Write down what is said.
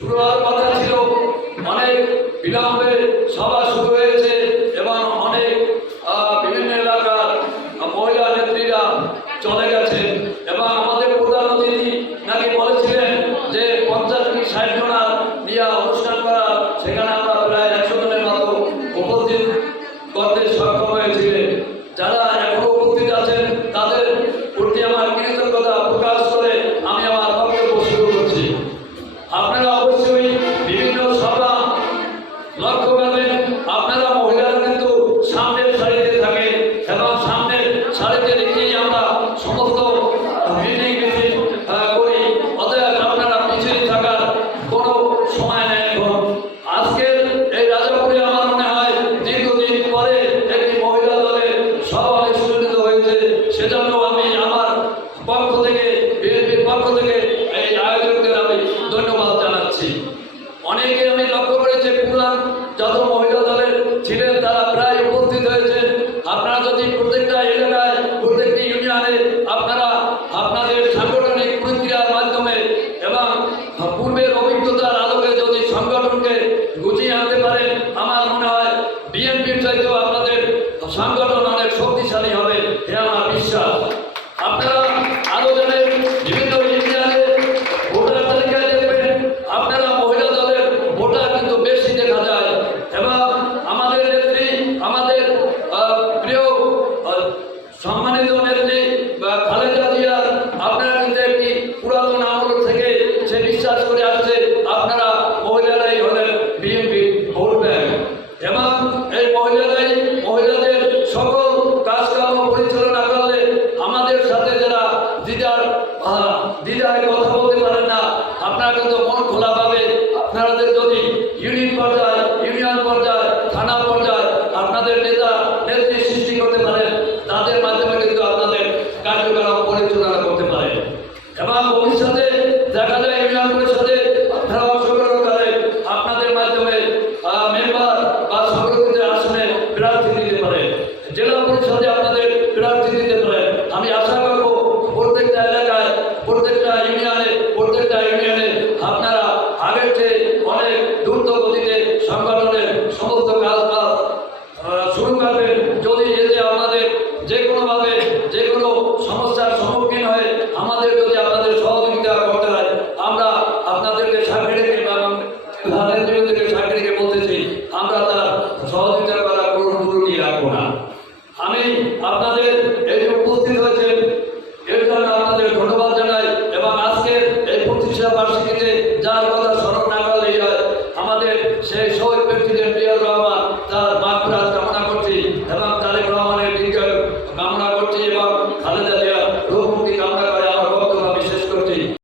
কথা ছিল অনেক বিলম্বে সভা আমি আমার পক্ষ থেকে বিএনপির পক্ষ থেকে এই আয়োজকদের আমি ধন্যবাদ জানাচ্ছি। অনেকে দ্বিধায় কথা বলতে পারেন না। আপনারা আপনাদের নেতা, নেত্রী সৃষ্টি তাদের মাধ্যমে কিন্তু আপনাদের কার্যকলাপ করতে পারেন। এবং ভবিষ্যতে দেখা যায়, ইউনিয়ন পরিষদে আপনারা অংশগ্রহণ 축하드립니다. সেই শহীদ প্রেসিডেন্ট